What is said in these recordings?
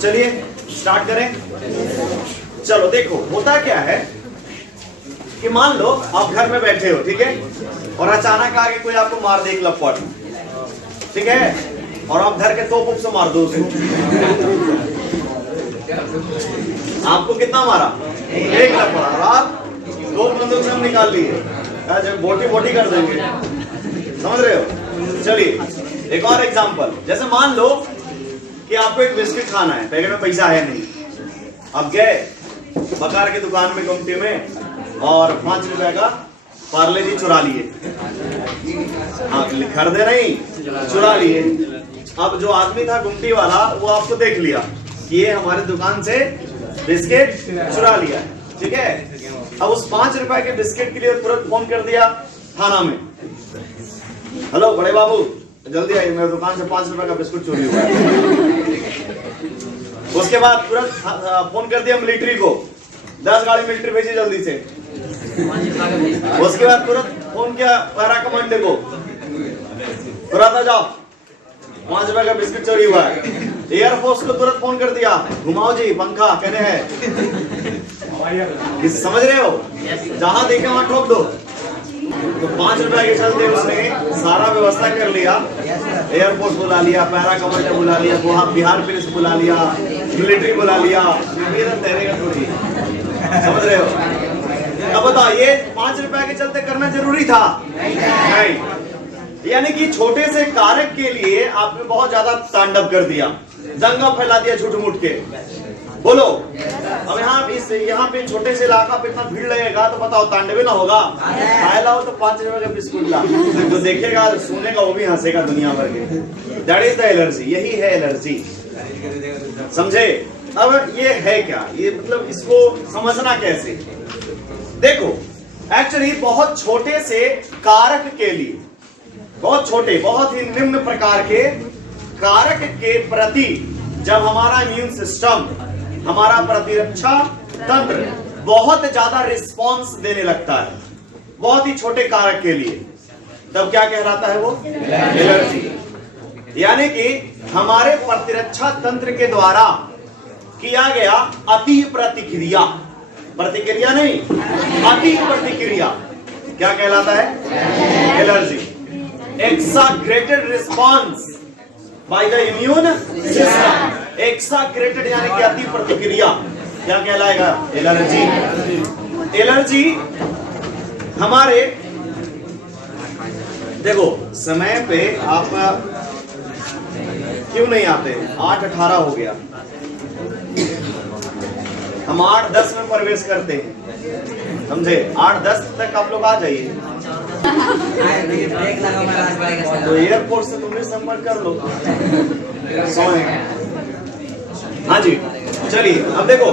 तो चलिए स्टार्ट करें। चलो देखो, होता क्या है कि मान लो आप घर में बैठे हो, ठीक है, और अचानक आके कोई आपको मार दे एक लपड़, ठीक है, और आप घर के तोप से मार दो उसको। आपको कितना मारा? एक लपड़। और आप दो बंदूक से हम निकाल लिए, जब बोटी बोटी कर देंगे, समझ रहे हो। चलिए एक और एग्जांपल, जैसे मान लो कि आपको एक बिस्किट खाना है, पैकेट में पैसा है नहीं, आप गए बकार की दुकान में गुमटी में और 5 रुपए का पार्ले जी चुरा लिए। हाँ, खरीदे नहीं, चुरा लिए। अब जो आदमी था गुमटी वाला, वो आपको देख लिया कि ये हमारे दुकान से बिस्किट चुरा लिया, ठीक है। अब उस 5 रुपए के बिस्किट के लिए तुरंत फोन कर दिया थाना में, हेलो बड़े बाबू जल्दी आइए, मेरे दुकान से 5 रुपए का बिस्कुट चोरी हुआ है। उसके बाद तुरंत फोन कर दिया मिलिट्री को, 10 गाड़ी मिलिट्री भेजी जल्दी से। उसके बाद तुरंत फोन किया पैरा कमांडे को, तुरंत आ जाओ, 5 रुपए का बिस्कुट चोरी हुआ है। एयरफोर्स को तुरंत फोन कर दिया, घुमाओ जी पंखा कहने हैं। समझ रहे हो, जहां देखे वहां ठोक दो। तो 5 रुपए के चलते उसने सारा व्यवस्था कर लिया, एयरफोर्स बुला लिया, पैरा कमांडर बुला लिया, बिहार पुलिस बुला लिया, मिलिट्री बुला लिया, तैरेगा थोड़ी, समझ रहे हो। अब बताओ, ये 5 रुपए के चलते करना जरूरी था? नहीं। यानी कि छोटे से कारक के लिए आपने बहुत ज्यादा तांडव कर दिया, दंगा फैला दिया झूठ मूठ के। बोलो, अब यहाँ पे छोटे से इलाका पे इतना भीड़ लगेगा तो बताओ तांडव ना होगा? खाएला हो तो 5 रुपए का बिस्कुट ला, जो देखेगा सुनेगा वो भी हंसेगा दुनिया भर के। दैट इज द एलर्जी, यही है एलर्जी, समझे। अब ये है क्या, ये मतलब इसको समझना कैसे? देखो, एक्चुअली बहुत छोटे से कारक के लिए, बहुत छोटे, बहुत ही निम्न प्रकार के कारक के प्रति जब हमारा इम्यून सिस्टम, हमारा प्रतिरक्षा तंत्र बहुत ज्यादा रिस्पॉन्स देने लगता है, बहुत ही छोटे कारक के लिए, तब क्या कहलाता है वो? एलर्जी। यानी कि हमारे प्रतिरक्षा तंत्र के द्वारा किया गया अति प्रतिक्रिया, प्रतिक्रिया नहीं, अति प्रतिक्रिया क्या कहलाता है? Allergy. Exaggerated response by the immune system, exaggerated यानी कि अति प्रतिक्रिया क्या कहलाएगा? एलर्जी। एलर्जी हमारे, देखो समय पे आप क्यों नहीं आते? 8:18 हो गया, हम 8:10 में प्रवेश करते हैं, समझे। 8:10 तक आप लोग आ जाइए, तो एयरपोर्ट से तुमने संपर्क कर लो। हाँ जी, चलिए अब देखो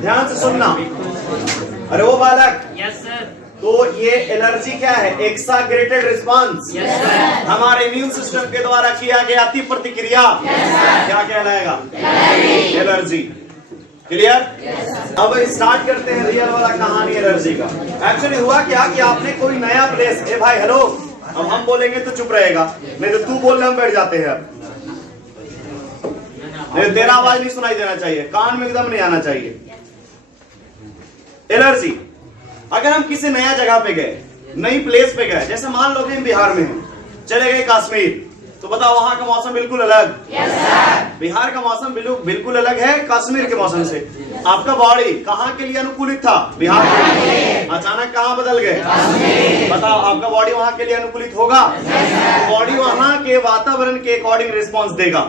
ध्यान से सुनना। अरे वो बालक, यस सर। तो ये एलर्जी क्या है? एक्साग्रेटेड रिस्पांस, हमारे इम्यून सिस्टम के द्वारा किया गया अति प्रतिक्रिया क्या कहलाएगा? एलर्जी। क्लियर? अब स्टार्ट करते हैं रियल वाला कहानी एलर्जी का। एक्चुअली हुआ क्या कि आपने कोई नया प्लेस, ए भाई हेलो, अब हम बोलेंगे तो चुप रहेगा, नहीं तो तू बोलने हम बैठ जाते हैं। तेरा आवाज नहीं सुनाई देना चाहिए, कान में एकदम नहीं आना चाहिए। एलर्जी, अगर हम किसी नया जगह पे गए, नई प्लेस पे गए, जैसे मान लो कि बिहार में हैं, चले गए कश्मीर, तो बताओ वहां का मौसम बिल्कुल अलग। बिहार का मौसम बिल्कुल अलग है कश्मीर के मौसम से। आपका बॉडी कहाँ के लिए अनुकूलित था? बिहार के लिए। अचानक कहाँ बदल गए? बताओ, आपका बॉडी वहां के लिए अनुकूलित होगा? बॉडी वहां के वातावरण के अकॉर्डिंग रिस्पॉन्स देगा।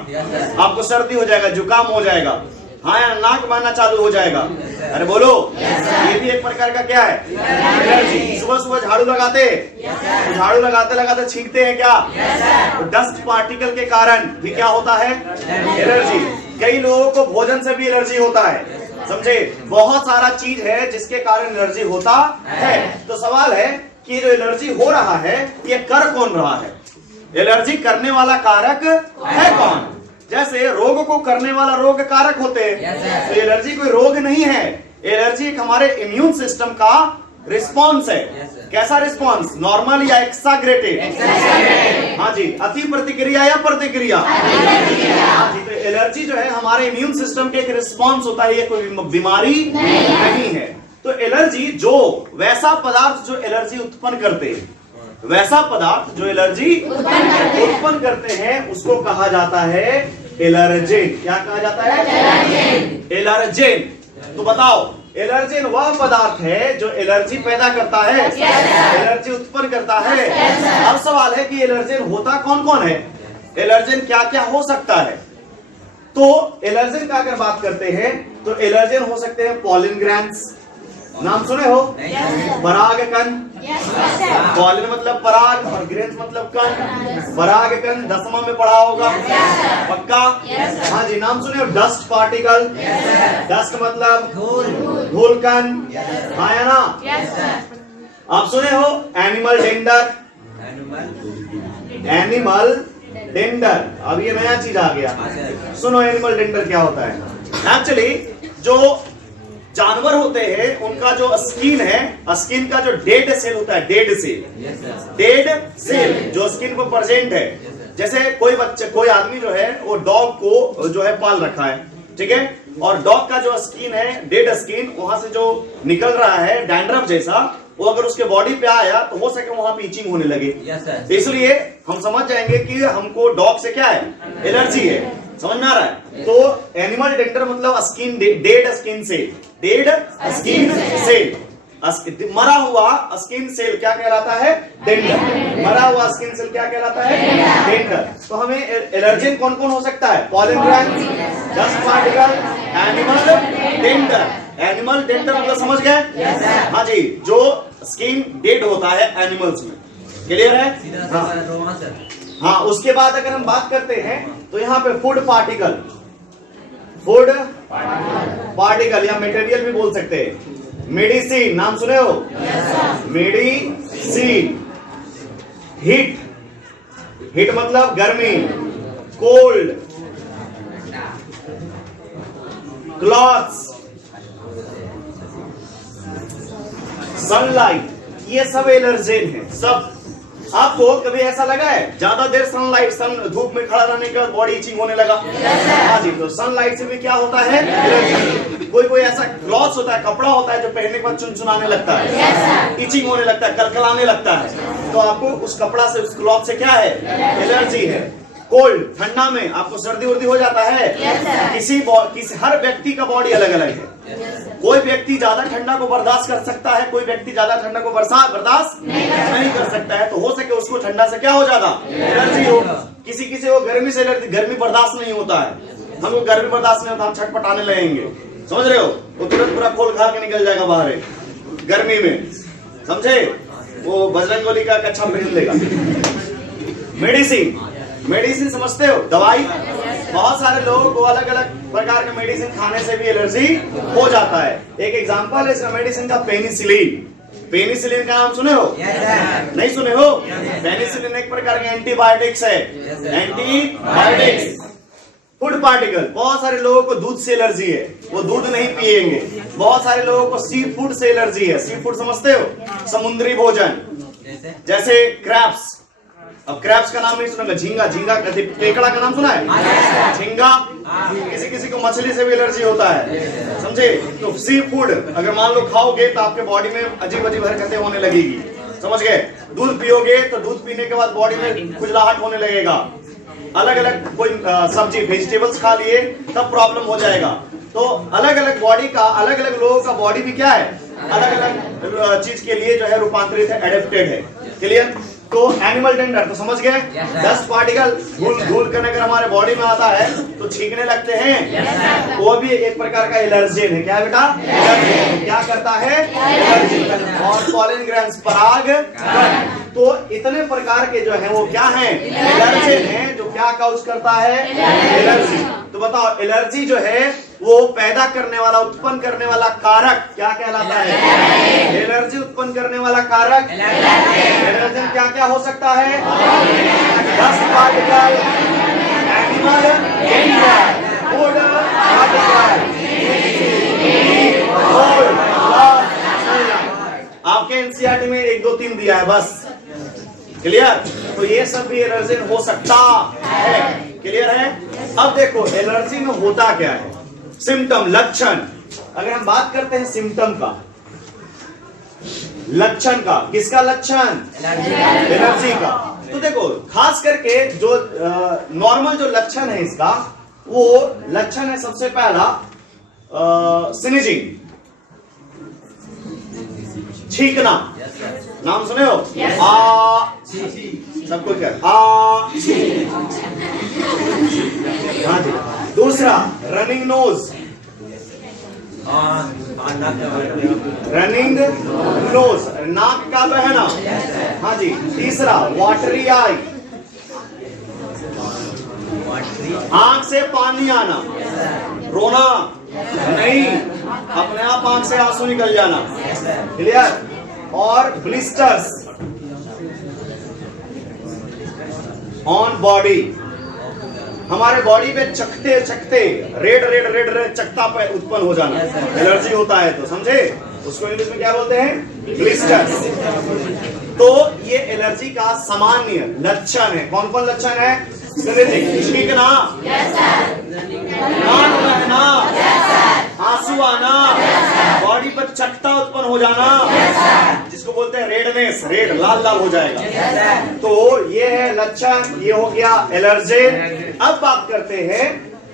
आपको सर्दी हो जाएगा, जुकाम हो जाएगा, हाँ या नाक बहना चालू हो जाएगा। अरे बोलो, ये भी एक प्रकार का क्या है? एलर्जी। सुबह सुबह झाड़ू लगाते, झाड़ू लगाते लगाते छींकते हैं क्या? तो डस्ट पार्टिकल के कारण भी क्या होता है? एलर्जी। कई लोगों को भोजन से भी एलर्जी होता है, समझे। बहुत सारा चीज है जिसके कारण एलर्जी होता है। तो सवाल है कि जो एलर्जी हो रहा है ये कर कौन रहा है? एलर्जी करने वाला कारक है कौन? जैसे रोग को करने वाला रोग कारक होते हैं, तो एलर्जी कोई रोग नहीं है। एलर्जी एक हमारे इम्यून सिस्टम का रिस्पॉन्स है। कैसा रिस्पॉन्स? नॉर्मल या एक्साग्रेटेड? हाँ जी। अति प्रतिक्रिया या प्रतिक्रिया? हाँ जी। तो एलर्जी जो है हमारे इम्यून सिस्टम के एक रिस्पॉन्स होता है, ये कोई बीमारी नहीं है। तो एलर्जी जो वैसा पदार्थ जो एलर्जी उत्पन्न करते हैं, वैसा पदार्थ जो एलर्जी उत्पन्न करते हैं उसको कहा जाता है एलर्जेन। क्या कहा जाता है? एलर्जेन। तो बताओ, एलर्जेन वह पदार्थ है जो एलर्जी पैदा करता है, एलर्जी उत्पन्न करता है। अब सवाल है कि एलर्जेन होता कौन कौन है, एलर्जेन क्या क्या हो सकता है। तो एलर्जेन का अगर बात करते हैं तो एलर्जेन हो सकते हैं पॉलिन ग्रैंड्स, नाम सुने हो? परागकण। पॉलिन मतलब पराग और ग्रेन्स मतलब कण। परागकण 10वां में पढ़ा होगा, पक्का? हाँ जी। नाम सुने हो? Dust particle. डस्ट मतलब धूल कण, हाँ या ना? आप सुने हो एनिमल डेंडर? एनिमल डेंडर, अब ये नया चीज आ गया। सुनो एनिमल डेंडर क्या होता है। एक्चुअली जो जानवर होते हैं उनका जो स्किन है, स्किन का जो डेड सेल होता है, डेड सेल जो स्किन पर प्रेजेंट है। जैसे कोई आदमी जो है वो डॉग को जो है पाल रखा है, ठीक है, और डॉग का जो स्किन है, डेड स्किन, वहां से जो निकल रहा है डैंड्रफ जैसा, वो अगर उसके बॉडी पे आया तो हो सके वहां पे इचिंग होने लगे। इसलिए हम समझ जाएंगे कि हमको डॉग से क्या है, एलर्जी है। समझ में आ रहा है? तो एनिमल डेंडर मतलब skin, dead skin cell, dead skin cell, मरा हुआ स्किन सेल क्या कहलाता है? डेंडर। मरा हुआ स्किन सेल क्या कहलाता है? डेंडर। तो हमें एलर्जेन कौन कौन हो सकता है? Pollen grains, dust particle, animal dander. Animal dander मतलब समझ गए? हाँ जी। जो स्किन डेड होता है एनिमल्स में, क्लियर है? हाँ। उसके बाद अगर हम बात करते हैं तो यहाँ पे फूड पार्टिकल, फूड पार्टिकल या मटेरियल भी बोल सकते हैं। मेडिसिन, नाम सुने हो? मेडिसिन। हीट, हीट मतलब गर्मी, कोल्ड, क्लॉथ्स, सनलाइट, ये सब एलर्जेन है। सब आपको कभी ऐसा लगा है ज्यादा देर धूप में खड़ा रहने के बाद बॉडी इचिंग होने लगा? हाँ जी। तो सनलाइट से भी क्या होता है? एलर्जी। कोई ऐसा क्लॉथ होता है, कपड़ा होता है जो पहनने के बाद चुनचुनाने लगता है, इचिंग होने लगता है, कलकलाने लगता है, तो आपको उस कपड़ा से, उस क्लॉथ से क्या है? एलर्जी है। कोल्ड, ठंडा में आपको सर्दी उर्दी हो जाता है? हर व्यक्ति का बॉडी अलग अलग है। कोई व्यक्ति ज्यादा ठंडा को बर्दाश्त कर सकता है, कोई व्यक्ति ज्यादा ठंडा को बर्दाश्त नहीं कर सकता है। तो हो सके उसको ठंडा से क्या हो जाता? एलर्जी हो। किसी को गर्मी से एलर्जी, गर्मी बर्दाश्त नहीं होता है, हमको गर्मी बर्दाश्त नहीं होता, हम छटपटाने लगेंगे, समझ रहे हो? वो तुरंत पूरा खोल खा के निकल जाएगा बाहर गर्मी में, समझे? वो बजरंगबली का कच्छा पहन लेगा। मेडिसिन, मेडिसिन समझते हो? दवाई। बहुत सारे लोगों को अलग अलग प्रकार के मेडिसिन खाने से भी एलर्जी हो जाता है। एक एग्जांपल है इसका मेडिसिन का पेनिसिलिन। पेनिसिलिन का नाम सुने हो? नहीं सुने हो? पेनिसिलिन एक प्रकार के एंटीबायोटिक्स है, एंटीबायोटिक्स। फूड पार्टिकल, बहुत सारे लोगों को दूध से एलर्जी है, वो दूध नहीं पिएंगे। बहुत सारे लोगों को सी फूड से एलर्जी है। सी फूड समझते हो? समुद्री भोजन, जैसे क्रैब्स। अब क्रैब्स का नाम नहीं सुना? झींगा, झींगा केकड़ा का नाम सुना है? झींगा। किसी को मछली से भी एलर्जी होता है, समझे? तो सी फूड अगर मान लो खाओगे तो आपके बॉडी में अजीब अजीब हरकतें होने लगेगी, समझ गए? दूध पियोगे तो दूध पीने के बाद बॉडी में खुजलाहट होने लगेगा। अलग अलग कोई सब्जी, वेजिटेबल्स खा लिए तब प्रॉब्लम हो जाएगा। तो अलग अलग बॉडी का, अलग अलग लोगों का बॉडी भी क्या है? अलग अलग चीज के लिए जो है रूपांतरित है, एडेप्टेड है। क्लियर? तो एनिमल डेंडर तो समझ गए? डस्ट पार्टिकल, धूल कण अगर हमारे बॉडी में आता है तो छींकने लगते हैं, वो भी एक प्रकार का एलर्जेन है। क्या बेटा? क्या करता है? एलर्जी। और पॉलिन ग्रैंड्स, पराग। तो इतने प्रकार के जो है वो क्या है? एलर्जेन है, जो क्या काउज करता है? एलर्जी। तो बताओ, एलर्जी जो है वो पैदा करने वाला, उत्पन्न करने वाला कारक क्या कहलाता है? एलर्जी उत्पन्न करने वाला कारक एलर्जी क्या क्या हो सकता है? Dust particle, animal dander, food particle, आप दिया है बस। क्लियर? तो ये सब भी एलर्जी हो सकता है। क्लियर है? अब देखो एलर्जी में होता क्या है, सिम्टम, लक्षण। अगर हम बात करते हैं सिम्टम का, लक्षण का, किसका लक्षण? एलर्जी का। तो देखो खास करके जो नॉर्मल जो लक्षण है इसका, वो लक्षण है सबसे पहला स्नीजिंग, छींकना। नाम सुने हो? सबको क्या? हाँ जी। दूसरा रनिंग नोज, रनिंग नोज, नाक का बहना। हाँ जी। तीसरा वाटरी आई, आंख से पानी आना, रोना नहीं, अपने आप आंख से आंसू निकल जाना। क्लियर? और ब्लिस्टर्स ऑन बॉडी, हमारे बॉडी पे चकते चकते रेड रेड रेड रेड चकता पे उत्पन्न हो जाना, एलर्जी होता है तो, समझे? उसको इंग्लिश में क्या बोलते हैं? ब्लिस्टर्स। तो ये एलर्जी का सामान्य लक्षण है। कौन कौन लक्षण है? छींकना, नाक बहना, आंसू आना, बॉडी पर चकता उत्पन्न हो जाना, जिसको बोलते हैं रेडनेस, रेड लाल लाल हो जाएगा। तो ये है लक्षण, ये हो गया एलर्जी। अब बात करते हैं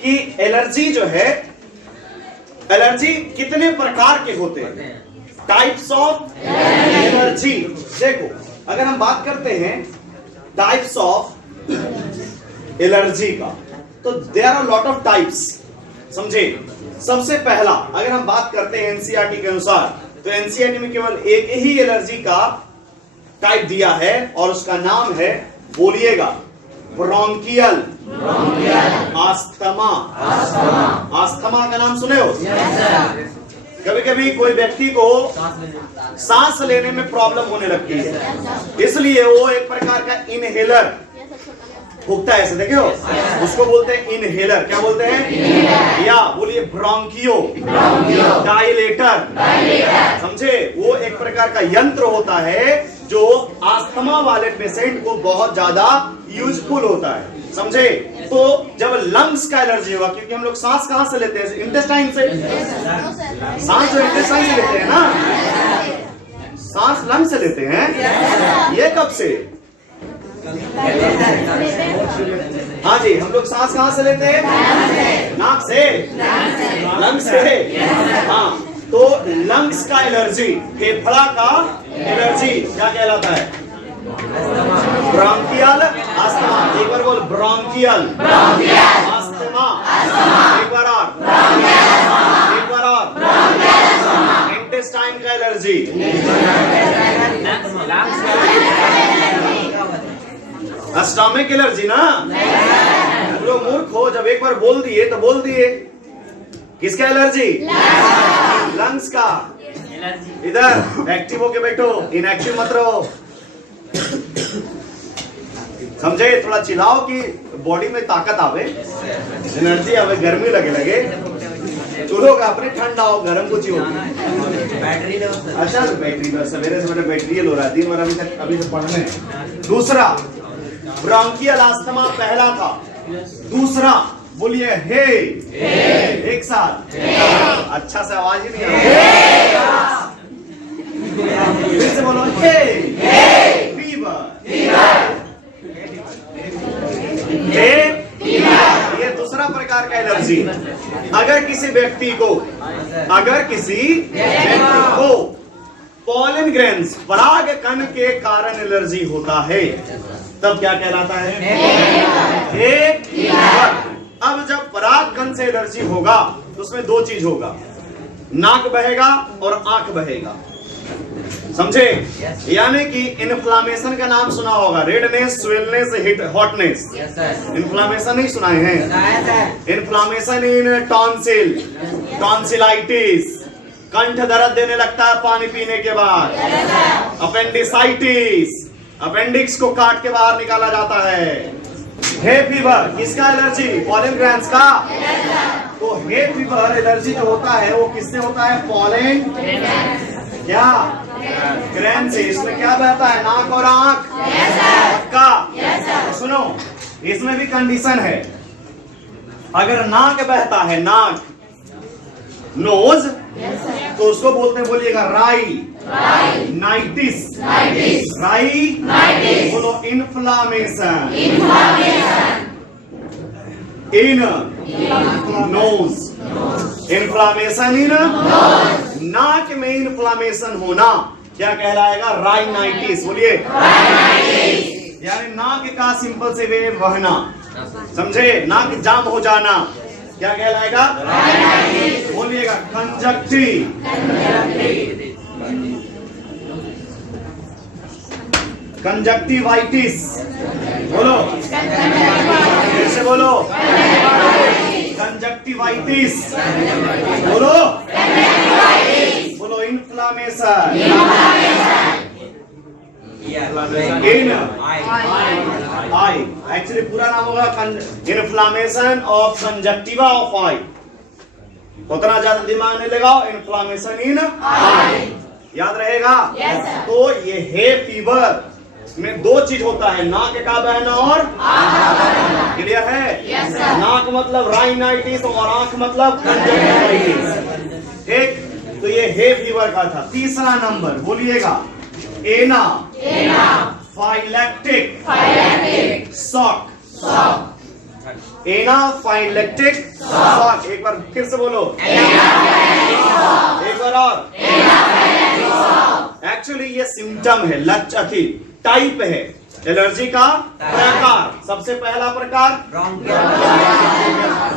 कि एलर्जी जो है, एलर्जी कितने प्रकार के होते हैं, टाइप्स ऑफ एलर्जी। देखो अगर हम बात करते हैं टाइप्स ऑफ एलर्जी का, तो there are lot of types, समझे? सबसे पहला अगर हम बात करते हैं एनसीईआरटी के अनुसार, तो एनसीईआरटी में केवल एक ही एलर्जी का टाइप दिया है और उसका नाम है, बोलिएगा, ब्रोंकियल आस्थमा। आस्थमा का नाम सुने हो? कभी कभी कोई व्यक्ति को सांस लेने में प्रॉब्लम होने लगती है, इसलिए वो एक प्रकार का इनहेलर फूकता है, ऐसे देखे हो, उसको बोलते हैं इनहेलर। क्या बोलते हैं? या बोलिए ब्रोंकियो डायलेटर, समझे? वो एक प्रकार का यंत्र होता है जो अस्थमा वाले पेशेंट को बहुत ज्यादा यूजफुल होता है, समझे? तो जब लंग्स का एलर्जी होगा, क्योंकि हम लोग सांस कहां से लेते हैं? इंटेस्टाइन से। सांस जो इंटेस्टाइन से लेते हैं ना, सांस लंग से लेते हैं। ये कब से? हाँ जी, हम लोग सांस कहां से लेते हैं? नाक से, लंग्स से। हाँ, तो लंग्स का एलर्जी, फेफड़ा का एलर्जी क्या कहलाता है? Bronchial asthma. एक बार बोल, ब्रोंकियल अस्थमा। एक बार और, एक बार और, इंटेस्टाइन का एलर्जी। स्टमक एलर्जी ना? तुम लोग मूर्ख हो, जब एक बार बोल दिए तो बोल दिए। किसका एलर्जी? लंग्स का। इधर एक्टिव होके बैठो, इनएक्टिव मत रहो, समझे? थोड़ा चिल्लाओ कि बॉडी में ताकत आवे, एनर्जी आवे, गर्मी लगे। चूल्हो का अपने ठंडा हो, गर्म कुछ ही हो। अच्छा, बैटरी सवेरे सवेरे बैटरी लो रहा है, दिन भर अभी तक पढ़ने। दूसरा ब्रोंकियल अस्थमा पहला था। दूसरा बोलिए हे, एक साथ, अच्छा से आवाज ही नहीं आ रहा, फिर से बोलो, हे, फीवर, ये दूसरा प्रकार का एलर्जी। अगर किसी व्यक्ति को पॉलन ग्रेन्स, पराग कण के कारण एलर्जी होता है, तब क्या कहलाता है? Hay fever. अब जब पराग कण से एलर्जी होगा तो उसमें दो चीज होगा, नाक बहेगा और आंख बहेगा, समझे? यानी कि इन्फ्लामेशन का नाम सुना होगा, रेडनेस, स्वेलनेस, हिट, हॉटनेस। इन्फ्लामेशन नहीं सुनाए हैं? इन्फ्लामेशन इन टॉन्सिल, टॉन्सिलाइटिस, कंठ दर्द देने लगता है पानी पीने के बाद। अपेंडिसाइटिस, अपेंडिक्स को काट के बाहर निकाला जाता है। हे फीवर, किसका एलर्जी? पॉलन ग्रैंड्स का। तो हे फीवर एलर्जी जो होता है वो किससे होता है? पॉलन, क्या ग्रैंड से। इसमें क्या बहता है? नाक और आंख। पक्का? सुनो, इसमें भी कंडीशन है। अगर नाक बहता है, नाक, नोज, तो उसको बोलते हैं, बोलिएगा, राइनाइटिस। राइनाइटिस बोलो, इन्फ्लामेशन इन नोज। इन्फ्लामेशन इन नाक में इन्फ्लामेशन होना क्या कहलाएगा? राइनाइटिस। बोलिए, यानी नाक का सिंपल से वे बहना, समझे? नाक जाम हो जाना क्या कहलाएगा? बोलिएगा, कंजक्टिवाइटिस। बोलो, फिर से बोलो, कंजक्टिवाइटिस। बोलो, बोलो, इन्फ्लामेशन इन आई। एक्चुअली पूरा नाम होगा इन्फ्लामेशन ऑफ कंजक्टिवा ऑफ आई। उतना ज्यादा दिमाग नहीं लगाओ, इन्फ्लामेशन इन आई, याद रहेगा? तो ये है फीवर में दो चीज होता है, नाक का बहना और क्लियर है? नाक मतलब राइनाइटिस और आंख मतलब कंजक्टिवाइटिस। ठीक, तो ये है फीवर का था। तीसरा नंबर बोलिएगा, एना फाइलेक्टिक शॉक। Anaphylactic shock. एक बार फिर से बोलो, एक बार और। एक्चुअली ये सिम्टम है, लक्षण, टाइप है एलर्जी का प्रकार। सबसे पहला प्रकार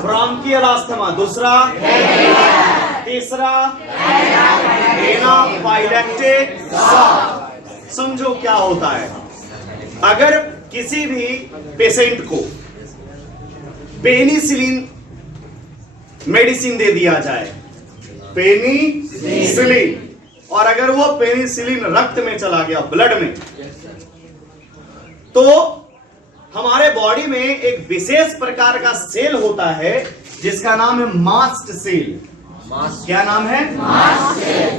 ब्रोंकियल अस्थमा, दूसरा, तीसरा एनाफाइलेक्टिक शॉक। समझो क्या होता है। अगर किसी भी पेशेंट को पेनिसिलिन मेडिसिन दे दिया जाए, पेनिसिलिन, और अगर वो पेनिसिलिन रक्त में चला गया, ब्लड में, तो हमारे बॉडी में एक विशेष प्रकार का सेल होता है जिसका नाम है मास्ट सेल। क्या नाम है?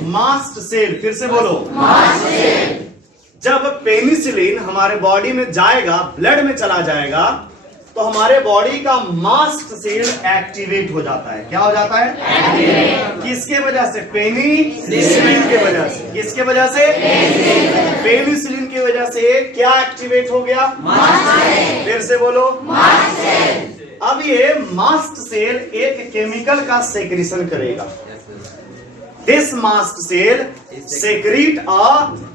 Mast cell. फिर से बोलो, मास्ट सेल। जब पेनिसिलिन हमारे बॉडी में जाएगा, ब्लड में चला जाएगा, तो हमारे बॉडी का मास्ट सेल एक्टिवेट हो जाता है। क्या हो जाता है? एक्टिवेट। किसके वजह से? पेनिसिलिन के वजह से। किसके वजह से? पेनिसिलिन की वजह से क्या एक्टिवेट हो गया? Mast cell. फिर से बोलो, मास्ट सेल। अब ये मास्ट सेल एक केमिकल का सेक्रेशन करेगा। This mast cell secrete a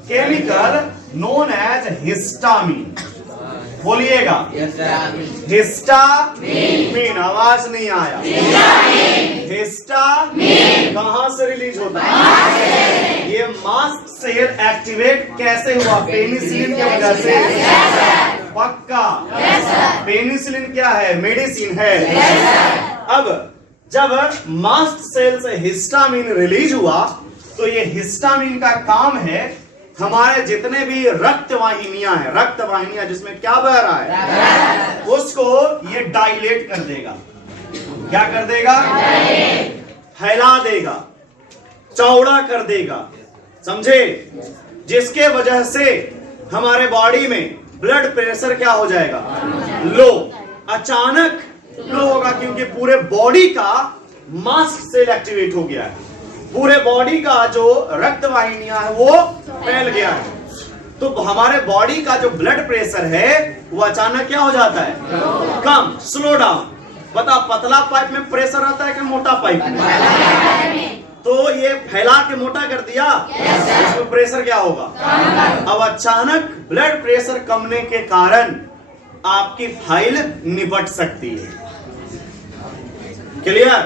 chemical known as histamine. बोलिएगा, हिस्टामिन। आवाज नहीं आया। हिस्टामिन कहां से रिलीज होता है? ये मास्ट सेल एक्टिवेट कैसे हुआ? पेनिसिलिन की वजह से। पक्का? पेनिसिलिन क्या है? मेडिसिन है। अब जब मास्ट सेल से हिस्टामिन रिलीज हुआ, तो ये हिस्टामिन का काम है हमारे जितने भी रक्त वाहिनियां हैं, रक्त वाहिनियां जिसमें क्या बह रहा है, उसको ये डायलेट कर देगा। क्या कर देगा? फैला देगा, चौड़ा कर देगा। समझे? जिसके वजह से हमारे बॉडी में ब्लड प्रेशर क्या हो जाएगा? लो। अचानक लो होगा, क्योंकि पूरे बॉडी का मास्ट सेल एक्टिवेट हो गया है। पूरे बॉडी का जो रक्त वाहिनियां है वो फैल गया है, तो हमारे बॉडी का जो ब्लड प्रेशर है वो अचानक क्या हो जाता है? कम, स्लो डाउन। बता, पतला पाइप में प्रेशर रहता है कि मोटा पाइप में? तो ये फैला के मोटा कर दिया, इसमें प्रेशर क्या होगा? अब अचानक ब्लड प्रेशर कमने के कारण आपकी फाइल निपट सकती है। क्लियर?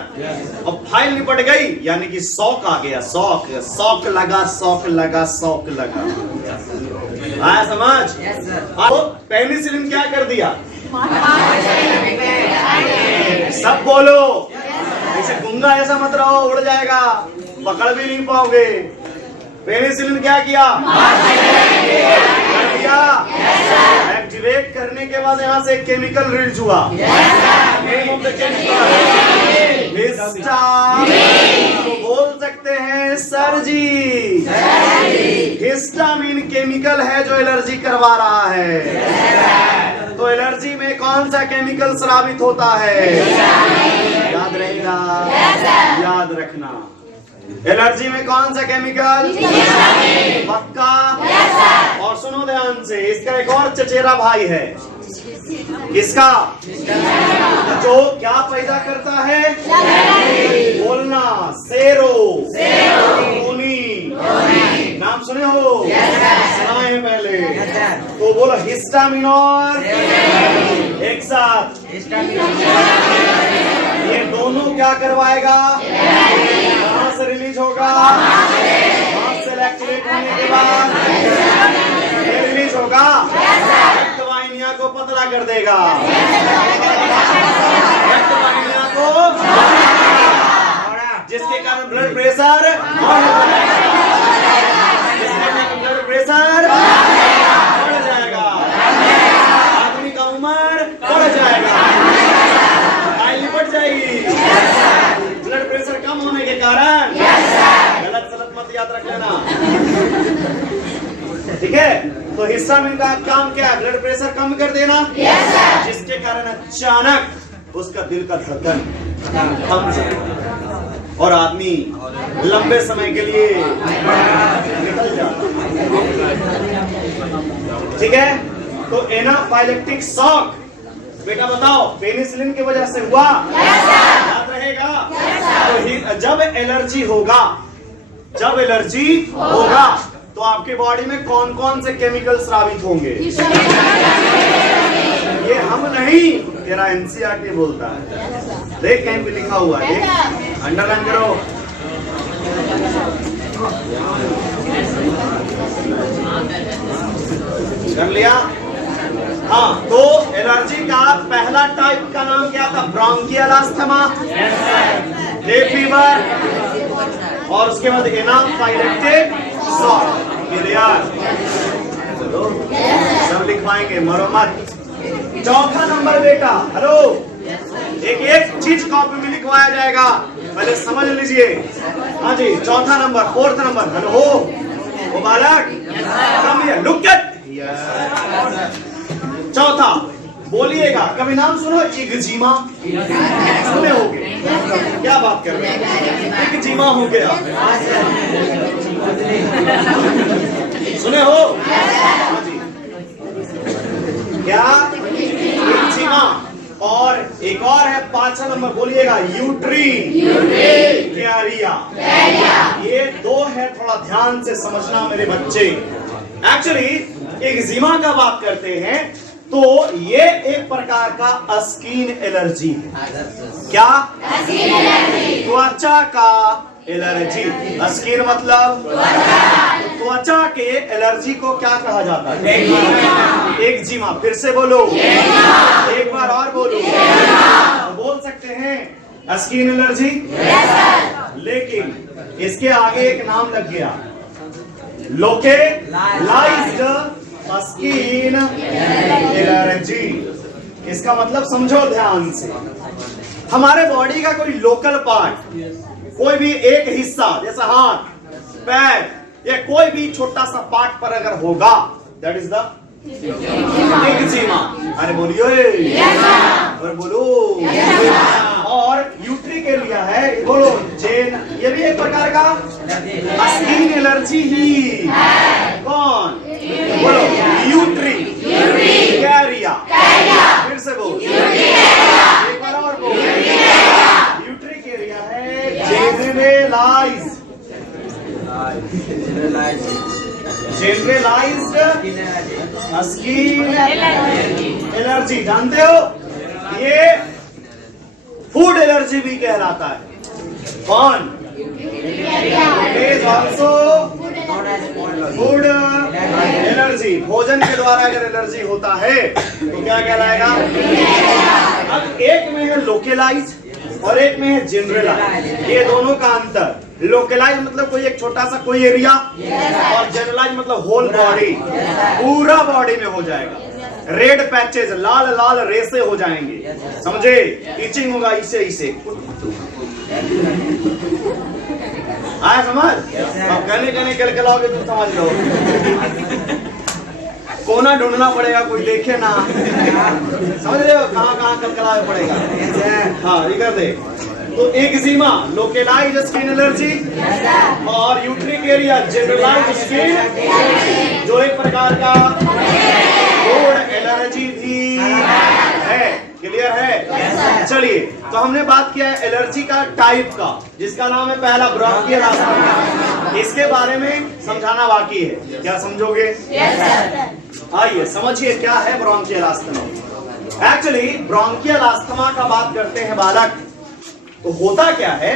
अब फाइल निपट गई, यानी कि शॉक आ गया। शॉक, शॉक लगा, शॉक लगा, शॉक लगा। आया समझ? अब पेनिसिलिन क्या कर दिया? सब बोलो, ऐसे गुंगा ऐसा मत रहो, उड़ जाएगा, पकड़ भी नहीं पाओगे। पेनिसिलिन क्या किया? एक्टिवेट करने के बाद यहाँ से एक केमिकल रिलीज हुआ। Name of the chemical histamine. तो बोल सकते हैं सर जी, हिस्टामिन केमिकल है जो एलर्जी करवा रहा है। तो एलर्जी में कौन सा केमिकल स्रावित होता है? याद रहेगा, याद रखना। एलर्जी में कौन सा केमिकल? पक्का? और सुनो ध्यान से, इसका एक और चचेरा भाई है। किसका? जो क्या पैदा करता है? बोलना, सेरोटोनिन। नाम सुने हो? सुनाए हैं पहले। तो बोलो हिस्टामिन और एक साथ। ये दोनों क्या करवाएगा? कहाँ से रिलीज होगा? हाथ से एक्टिवेट होने के बाद ये रिलीज होगा, रक्त वाहिनियां को पतला कर देगा। रक्त वाहिनियां को, जिसके कारण ब्लड प्रेशर बढ़ जाएगा, आदमी का उम्र बढ़ जाएगा, आयु निपट जाएगी। ब्लड प्रेशर कम होने के कारण गलत सलत मत याद रख लेना, ठीक है। तो हिस्टामिन का काम क्या है? ब्लड प्रेशर कम कर देना, जिसके कारण अचानक उसका दिल का धड़कन थम जाए और आदमी लंबे समय के लिए निकल जाता, ठीक है। तो एनाफाइलेक्टिक शॉक बेटा बताओ पेनिसिलिन की वजह से हुआ? याद रहेगा। तो जब एलर्जी होगा, जब एलर्जी होगा तो आपके बॉडी में कौन कौन से केमिकल स्रावित होंगे? ये हम नहीं, तेरा एनसीईआरटी बोलता है। देख कहीं पे लिखा हुआ है, अंडरलाइन करो। कर लिया? हाँ, तो एलर्जी का पहला टाइप का नाम क्या था? ब्रोंकियल अस्थमा, हे फीवर, और उसके बाद एनाफाइलेक्टिक शॉक। सब लिखवाएंगे, मरो मत। चौथा नंबर बेटा, हेलो, एक चीज कॉपी में लिखवाया जाएगा, पहले समझ लीजिए। हाँ जी, चौथा नंबर, फोर्थ नंबर। हेलो वो बालक, कम हियर, लुक एट। चौथा बोलिएगा, कभी नाम सुनो? इगजीमा सुने होंगे? क्या बात कर रहे हैं? इगजीमा हो गया, सुने हो? क्या? इगजीमा। और एक और है, 5वां नंबर, बोलिएगा यूट्रिकेरिया। ये दो है, थोड़ा ध्यान से समझना मेरे बच्चे। एक्चुअली एक्जिमा का बात करते हैं तो ये एक प्रकार का स्किन एलर्जी है। क्या? त्वचा का एलर्जी। स्किन मतलब त्वचा के एलर्जी को क्या कहा जाता है? एक्जिमा। फिर से बोलो, एक बार और बोलो। बोल सकते हैं स्किन एलर्जी, लेकिन इसके आगे एक नाम लग गया, लोकेलाइज्ड स्किन एलर्जी। इसका मतलब समझो ध्यान से, हमारे बॉडी का कोई लोकल पार्ट, कोई भी एक हिस्सा, जैसा हाथ, पैर, या कोई भी छोटा सा पार्ट पर अगर होगा, दैट इज द एक्जिमा। अरे बोलियो, और बोलो। और यूट्रिकेरिया है, बोलो जेन, ये भी एक प्रकार का स्किन एलर्जी ही। कौन? बोलो यूट्रिकेरिया। फिर से बोल, एक बार और बोल। यूट्रिकेरिया है जनरलाइज्ड स्किन एलर्जी। जानते हो ये फूड एलर्जी भी कहलाता है। कौन? Food allergy. भोजन के द्वारा अगर एलर्जी होता है तो क्या कहलाएगा? अब एक में है लोकेलाइज और एक में है जनरलाइज। ये दोनों का अंतर, लोकेलाइज मतलब कोई एक छोटा सा कोई एरिया, और जनरलाइज मतलब होल बॉडी, पूरा बॉडी में हो जाएगा। रेड पैचेस, लाल लाल रेसे हो जाएंगे, समझे? इचिंग होगा, इसे आया समझ? कहने कहने कलकलाओगे तुम समझ लो, कोना ढूंढना पड़ेगा, कोई देखे ना। समझ रहे हो कहाँ कहाँ कलकलाना पड़ेगा। हाँ इधर दे। तो एक्जिमा लोकलाइज्ड स्किन एलर्जी और यूट्रिक एरिया जनरलाइज्ड स्किन जो एक प्रकार का कोल्ड एलर्जी भी है। क्लियर है? चलिए, तो हमने बात किया है एलर्जी का टाइप का, जिसका नाम है पहला ब्रोंकियल अस्थमा। इसके बारे में समझाना बाकी है, क्या समझोगे? आइए समझिए क्या है bronchial asthma. Actually bronchial asthma का बात करते हैं बालक, तो होता क्या है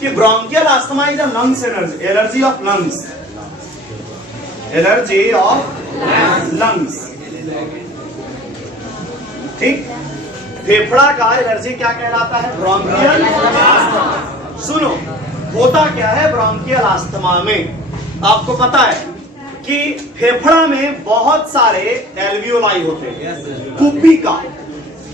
कि bronchial asthma is a lungs allergy of lungs, allergy of lungs. ठीक, फेफड़ा का एलर्जी क्या कहलाता है? Bronchial asthma. सुनो, होता क्या है ब्रोंकियल अस्थमा में, आपको पता है कि फेफड़ा में बहुत सारे एल्वियोलाई होते हैं, कुप्पी का,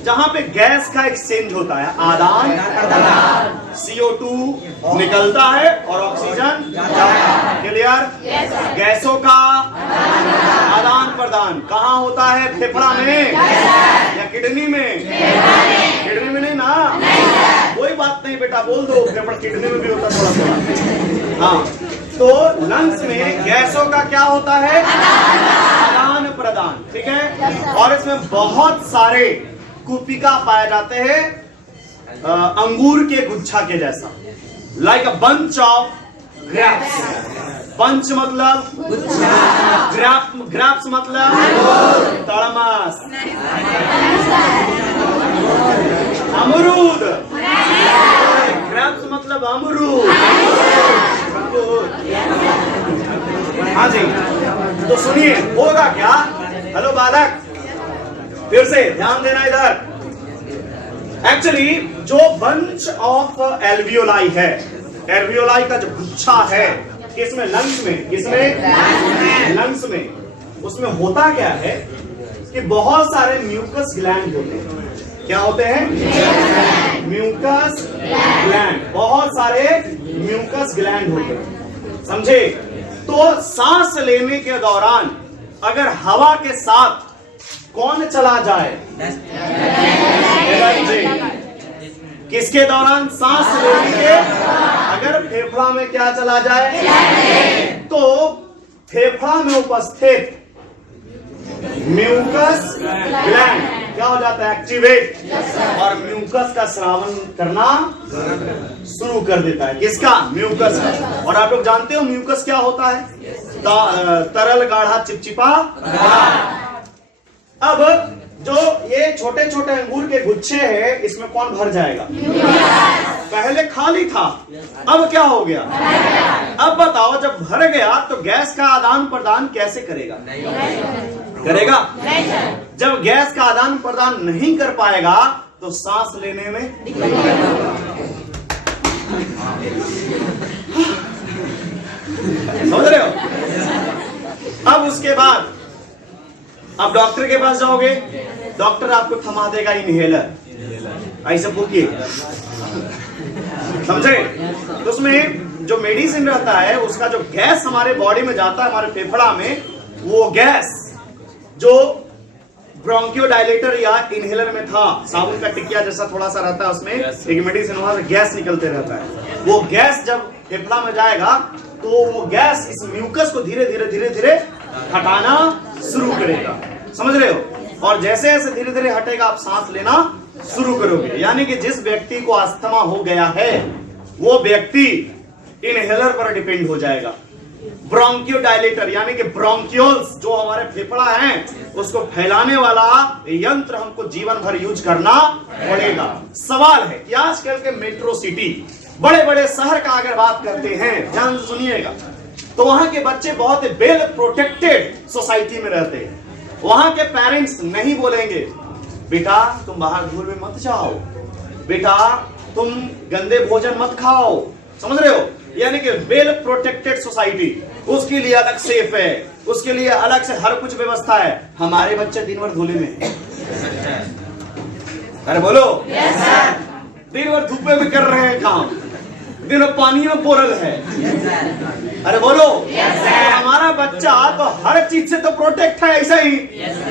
जहां पे गैस का एक्सचेंज होता है, आदान प्रदान, CO2 निकलता है और ऑक्सीजन जाता है। क्लियर? गैसों का आदान प्रदान कहाँ होता है? फेफड़ा में या किडनी में? किडनी में नहीं ना, कोई बात नहीं बेटा, बोल दो, फेफड़ा किडनी में भी होता थोड़ा थोड़ा। हाँ, तो लंग्स में गैसों का क्या होता है? आदान प्रदान। ठीक है, और इसमें बहुत सारे कुपिका पाए जाते हैं, अंगूर के गुच्छा के जैसा, like a bunch of grapes. Bunch मतलब ग्रेप्स मतलब तड़मस, अमरूद, ग्रेप्स मतलब अमरूद। हाँ जी, तो सुनिए होगा क्या। हेलो बालक, फिर से ध्यान देना इधर। एक्चुअली जो बंच ऑफ एल्वियोलाई है, एल्वियोलाई का जो गुच्छा है, किसमें? लंग्स में। किसमें? लंग्स में। उसमें होता क्या है कि बहुत सारे म्यूकस ग्लैंड होते हैं। क्या होते हैं? म्यूकस ग्लैंड, बहुत सारे म्यूकस ग्लैंड होते हैं, समझे? तो सांस लेने के दौरान अगर हवा के साथ कौन चला जाए? किसके दौरान? सांस लेने के। अगर फेफड़ा में क्या चला जाए? तो फेफड़ा में उपस्थित म्यूकस ग्लैंड क्या हो जाता है? एक्टिवेट, और म्यूकस का स्रावन करना शुरू कर देता है। किसका? म्यूकस का। और आप लोग जानते हो म्यूकस क्या होता है? तरल गाढ़ा चिपचिपा। अब जो ये छोटे छोटे अंगूर के गुच्छे हैं, इसमें कौन भर जाएगा? पहले खाली था, अब क्या हो गया? अब बताओ, जब भर गया तो गैस का आदान प्रदान कैसे करेगा? करेगा? जब गैस का आदान प्रदान नहीं कर पाएगा तो सांस लेने में समझ रहे हो? अब उसके बाद आप डॉक्टर के पास जाओगे, डॉक्टर आपको थमा देगा इनहेलर, ऐसे बोलिए, समझे? तो उसमें जो मेडिसिन रहता है, उसका जो गैस हमारे बॉडी में जाता है, हमारे फेफड़ा में, वो गैस जो ब्रोंकियोडायलेटर या इनहेलर में था, साबुन का टिकिया जैसा थोड़ा सा रहता है, उसमें एक मेडिसिन, वहां से गैस निकलते रहता है। वो गैस जब फेफड़ा में जाएगा तो वो गैस इस म्यूकस को धीरे धीरे धीरे धीरे हटाना शुरू करेगा, समझ रहे हो? और जैसे जैसे धीरे धीरे हटेगा, आप सांस लेना शुरू करोगे। यानी कि जिस व्यक्ति को अस्थमा हो गया है, वो व्यक्ति इनहेलर पर डिपेंड हो जाएगा। ब्रोंकियोडायलेटर यानी कि ब्रोंकियोल्स जो हमारे फेफड़ा हैं, उसको फैलाने वाला यंत्र हमको जीवन भर यूज करना पड़ेगा। सवाल है कि आजकल के मेट्रो सिटी, बड़े बड़े शहर का अगर बात करते हैं, ध्यान से सुनिएगा, तो वहां के बच्चे बहुत वेल प्रोटेक्टेड सोसाइटी में रहते हैं। वहां के पेरेंट्स नहीं बोलेंगे बेटा तुम बाहर धूल में मत जाओ, बेटा तुम गंदे भोजन मत खाओ, समझ रहे हो? यानी कि वेल प्रोटेक्टेड सोसाइटी, उसके लिए अलग सेफ है, उसके लिए अलग से हर कुछ व्यवस्था है। हमारे बच्चे दिन भर धूले में, अरे बोलो, yes, दिन भर धूपे में कर रहे हैं काम, दिन भर पानी में पोरल है, अरे बोलो। तो हमारा बच्चा तो हर चीज से तो प्रोटेक्ट है, ऐसा ही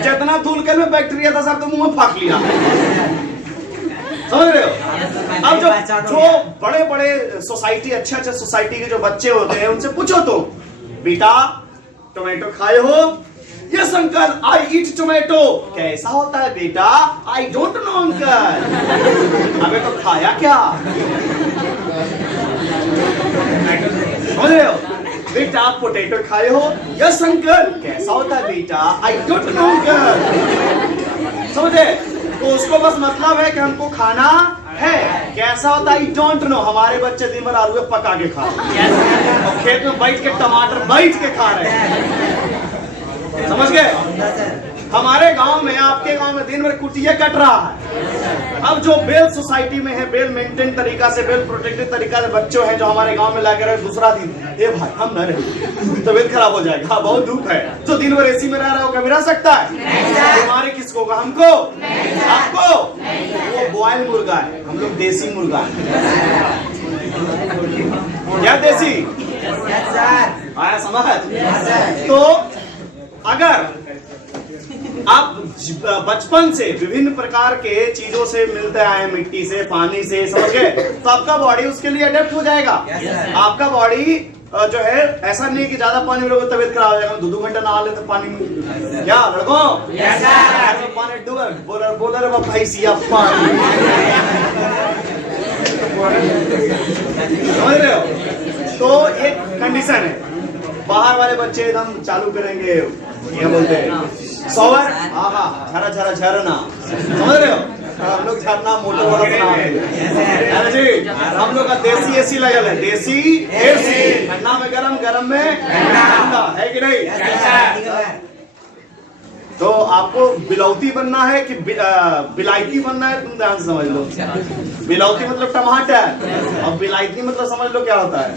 जितना धूलकल में बैक्टीरिया था सब तो मुंह में फाक लिया, समझ रहे हो। अब जो बड़े बड़े सोसाइटी, अच्छे सोसाइटी के जो बच्चे होते हैं उनसे पूछो तो, बेटा टोमेटो खाए हो? यस अंकल, आई ईट टोमेटो। कैसा होता है बेटा? I don't know uncle. अबे तो खाया क्या? समझ रहे हो? बेटा आप पोटैटो खाए हो? Yes uncle. कैसा होता है बेटा? I don't know uncle. समझे? तो उसको बस मतलब है कि हमको खाना है। कैसा होता है? I don't know. हमारे बच्चे दिन भर आलू पका के खा रहे हैं और खेत में बैठ के टमाटर बैठ के खा रहे हैं, समझ गए? हमारे गांव में, आपके गांव में दिन भर कुटिया कट रहा है। अब जो वेल सोसाइटी में है, वेल मेंटेन तरीका से, वेल प्रोटेक्टेड तरीका से बच्चे हैं जो हमारे गांव में लाकर दूसरा दिन, ए भाई हम न रहे, तबीयत खराब हो जाएगा, हाँ बहुत दुख है। जो दिन भर एसी में रह रहा है वो कभी रह सकता है? बीमारी किसको होगा? हमको? आपको? वो बॉयल मुर्गा है, हम लोग देसी मुर्गा है। क्या देसी? आया समझ? तो अगर आप बचपन से विभिन्न प्रकार के चीजों से मिलते आए, मिट्टी से, पानी से, समझ गए, तो आपका बॉडी उसके लिए अडेप्ट हो जाएगा। आपका बॉडी जो है ऐसा नहीं कि ज्यादा पानी में लोगों की तबीयत खराब हो जाएगा, 2-2 घंटा नहा लेते पानी में। क्या लड़कों? पानी डूबे बोलर भाई सिया पानी, समझ रहे हो? तो एक कंडीशन है, बाहर वाले बच्चे एकदम चालू करेंगे, ये बोलते हैं सोवर, आहा झरा झरा झरना, समझ रहे हो? हम लोग झरना मोटर वाला बना रहे हैं जी। हम लोग का देसी एसी लगल है, देसी एसी, ठंडा में गरम, गरम में ठंडा, है कि नहीं? तो आपको बिलौती बनना है कि बिलायती बनना है? तुम ध्यान से समझ लो। बिलौती मतलब टमाटर और बिलायती मतलब समझ लो क्या होता है,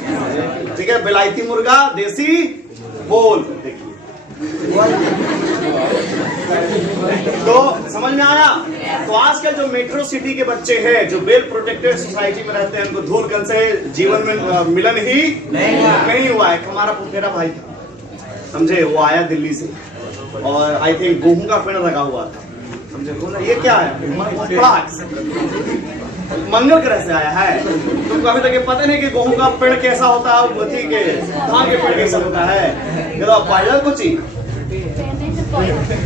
ठीक है? बिलायती मुर्गा, देसी बोल। देखिए तो समझ में आया? तो आजकल जो मेट्रो सिटी के बच्चे हैं जो वेल प्रोटेक्टेड सोसाइटी में रहते हैं, उनको धूल से जीवन में मिलन ही नहीं हुआ है। हमारा पुतेरा भाई था, समझे, वो आया दिल्ली से और आई थिंक गेहूं का पेड़ लगा हुआ था, समझे? बोला ये क्या है? मंगल ग्रह से आया है। तुमको अभी तक ये पता नहीं कि गेहूं का पेड़ कैसा होता है, गति के धान के पेड़ कैसा होता है? ये तो आप पाइलर कुछ ही,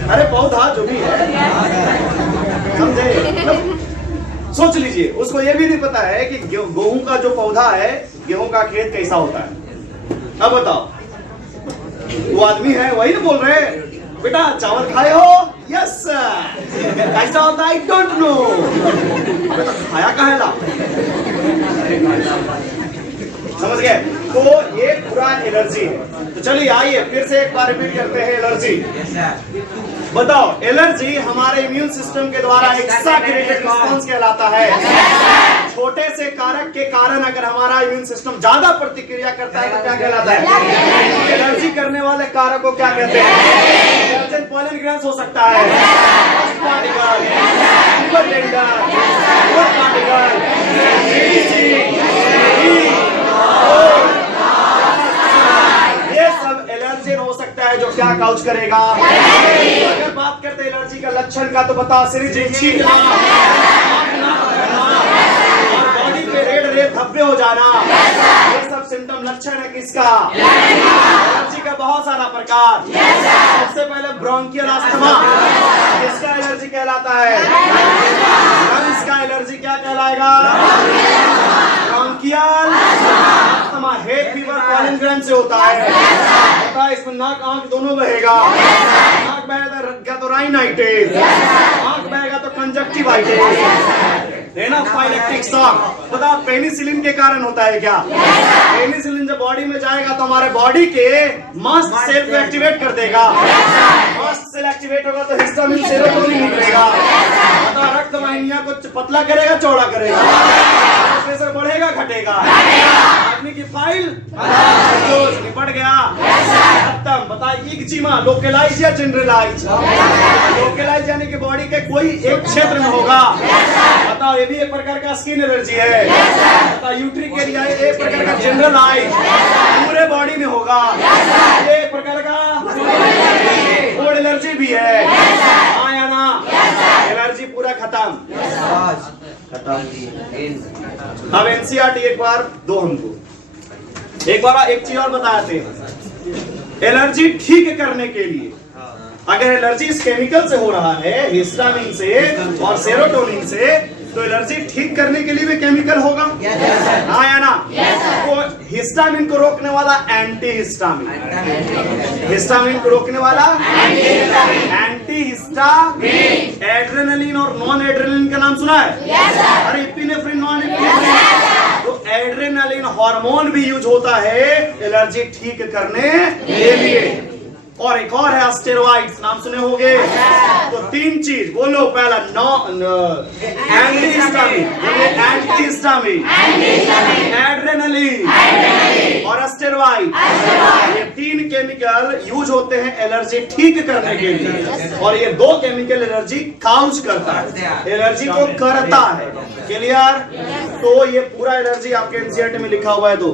अरे पौधा जो भी है, समझे? सोच लीजिए, उसको ये भी नहीं पता है कि गेहूं का जो पौधा है, गेहूं का खेत कैसा होता है। अब बताओ, वो आदमी है वही ना बोल रहे, बेटा चावल खाए हो? यस। कैसा होता है? I don't know. खाया कहेला, समझ गए? तो ये पूरा एलर्जी है। तो चलिए आइए फिर से एक बार रिपीट करते हैं एलर्जी। बताओ, एलर्जी हमारे इम्यून सिस्टम के द्वारा एक्साग्रेटेड रिस्पांस कहलाता है। छोटे से कारक के कारण अगर हमारा इम्यून सिस्टम ज्यादा प्रतिक्रिया करता है तो क्या कहलाता है? एलर्जी करने वाले कारक को क्या कहते हैं? पॉलन ग्रैंस हो सकता है, ये सब एलर्जी हो सकता है जो क्या काउच करेगा। अगर बात करते हैं एलर्जी का लक्षण का तो बता, सिरिंज छींकना, बॉडी पे रेड रेड धब्बे हो जाना, ये सब सिम्टम लक्षण है किसका? एलर्जी का बहुत सारा प्रकार। सबसे पहले ब्रोंकियल अस्थमा, किसका एलर्जी कहलाता है? लंग्स का एलर्जी क्या कहलाएगा? Bronchial asthma. Head fever pollen grand से होता है, इसमें नाक आंख दोनों बहेगा, नाक बहेगा तो राइनाइटिस, आंख बहेगा तो कंजक्टिवाइटिस, एनाफाइलेक्टिक शॉक। पता पेनिसिलिन के कारण होता है क्या? पेनिसिलिन जब बॉडी में जाएगा तो हमारे बॉडी के मस्ट सेल को एक्टिवेट कर देगा, मस्ट सेल एक्टिवेट होगा तो हिस्टामिन सेरोटोनिन निकलेगा, पता रक्त वाहिनियां को पतला करेगा चौड़ा करेगा, प्रेशर बढ़ेगा घटेगा, आदमी की फाइल निपट गया, खत्म। बता इक्जिमा लोकलाइज या जनरलाइज? लोकलाइज यानी कि बॉडी के कोई एक क्षेत्र में होगा। बताओ, ये भी एक प्रकार का स्किन एलर्जी है। बताओ, यूट्रिक एरिया एक प्रकार का जनरलाइज, पूरे बॉडी में होगा। ये एक प्रकार का फूड एलर्जी भी है। हाँ या ना? एलर्जी पूरा खत्म। अब एनसीईआरटी एक बार दो हमको, एक बार एक चीज और बताते हैं। एलर्जी ठीक करने के लिए अगर एलर्जी इस केमिकल से हो रहा है, हिस्टामिन से और सेरोटोनिन से, तो एलर्जी ठीक करने के लिए भी केमिकल होगा। हाँ या ना? तो हिस्टामिन को रोकने वाला एंटी हिस्टामिन, हिस्टामिन को रोकने वाला एंटी हिस्टामिन। एड्रेनलिन और नॉन एड्रेनलिन का नाम सुना है? अरे एपिनेफ्रिन, नॉन एपिनेफ्रिन। तो एड्रेनलिन हार्मोन भी यूज होता है एलर्जी ठीक करने के लिए। और एक और है स्टेरॉइड्स, नाम सुने होंगे। तो तीन चीज बोलो, पहला anti histamine, anti histamine, adrenaline और स्टेरॉइड। ये तीन केमिकल यूज होते हैं एलर्जी ठीक करने के लिए, और ये दो केमिकल एलर्जी काउज करता है, एलर्जी को करता है। क्लियर? तो ये पूरा एलर्जी आपके एनसीईआरटी में लिखा हुआ है। तो